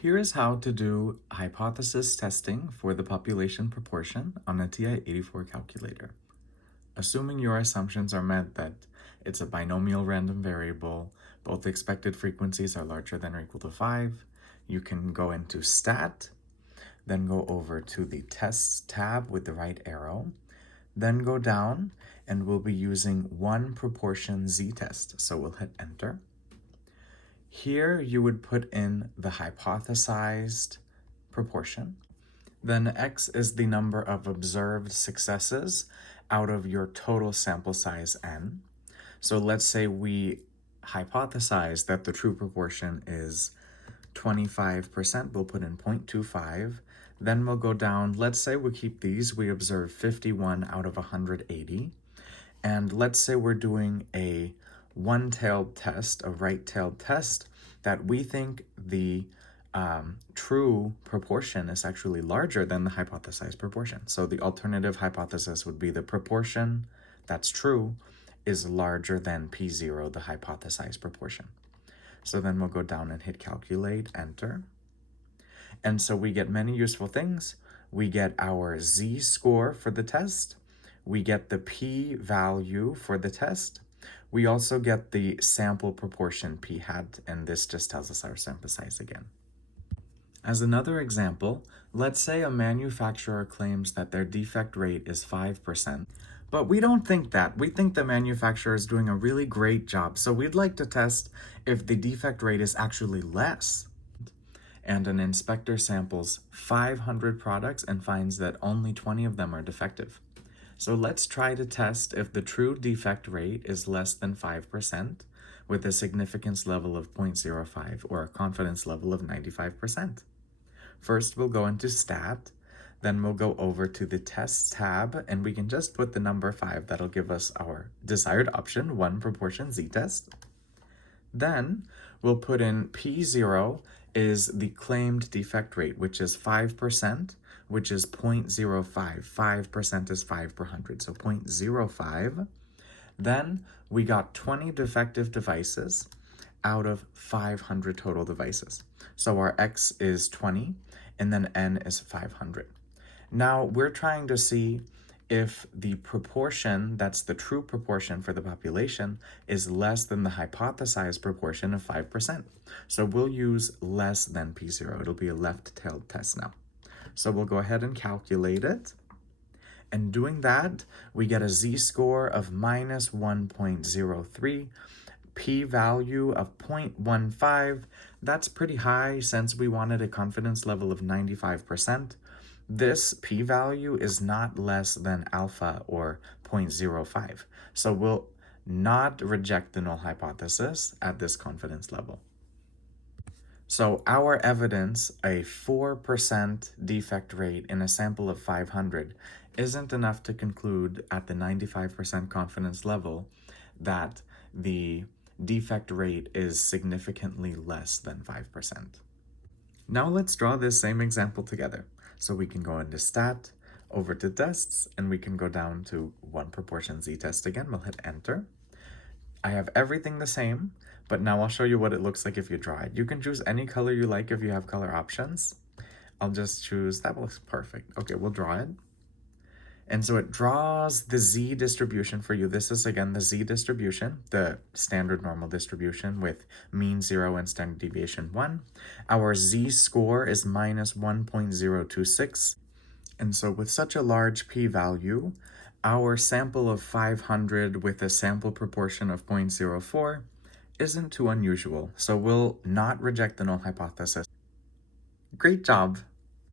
Here is how to do hypothesis testing for the population proportion on a Ti-84 calculator. Assuming your assumptions are met that it's a binomial random variable, both expected frequencies are larger than or equal to 5, you can go into Stat, then go over to the Tests tab with the right arrow, then go down and we'll be using one proportion z-test. So we'll hit Enter. Here you would put in the hypothesized proportion. Then x is the number of observed successes out of your total sample size n. So let's say we hypothesize that the true proportion is 25%. We'll put in 0.25. Then we'll go down. Let's say we keep these. We observe 51 out of 180. And let's say we're doing a one-tailed test, a right-tailed test, that we think the true proportion is actually larger than the hypothesized proportion. So the alternative hypothesis would be the proportion that's true is larger than P0, the hypothesized proportion. So then we'll go down and hit Calculate, Enter. And so we get many useful things. We get our z-score for the test. We get the p-value for the test. We also get the sample proportion p-hat, and this just tells us our sample size again. As another example, let's say a manufacturer claims that their defect rate is 5%, but we don't think that. We think the manufacturer is doing a really great job, so we'd like to test if the defect rate is actually less. And an inspector samples 500 products and finds that only 20 of them are defective. So let's try to test if the true defect rate is less than 5% with a significance level of 0.05 or a confidence level of 95%. First, we'll go into Stat, then we'll go over to the Tests tab, and we can just put the number 5. That'll give us our desired option, one proportion z-test. Then we'll put in P0 is the claimed defect rate, which is 5%, which is 0.05. 5% is 5 per 100, so 0.05. Then we got 20 defective devices out of 500 total devices. So our x is 20, and then n is 500. Now we're trying to see if the proportion, that's the true proportion for the population, is less than the hypothesized proportion of 5%. So we'll use less than P0. It'll be a left-tailed test now. So we'll go ahead and calculate it. And doing that, we get a z-score of minus 1.03, p-value of 0.15. That's pretty high since we wanted a confidence level of 95%. This p-value is not less than alpha or 0.05. So we'll not reject the null hypothesis at this confidence level. So our evidence, a 4% defect rate in a sample of 500, isn't enough to conclude at the 95% confidence level that the defect rate is significantly less than 5%. Now let's draw this same example together. So we can go into Stat, over to Tests, and we can go down to one proportion z-test again. We'll hit Enter. I have everything the same, but now I'll show you what it looks like if you draw it. You can choose any color you like if you have color options. I'll just choose, that looks perfect. Okay, we'll draw it. And so it draws the z distribution for you. This is, again, the z distribution, the standard normal distribution with mean 0 and standard deviation 1. Our z-score is minus 1.026. And so with such a large p-value, our sample of 500 with a sample proportion of 0.04 isn't too unusual. So we'll not reject the null hypothesis. Great job!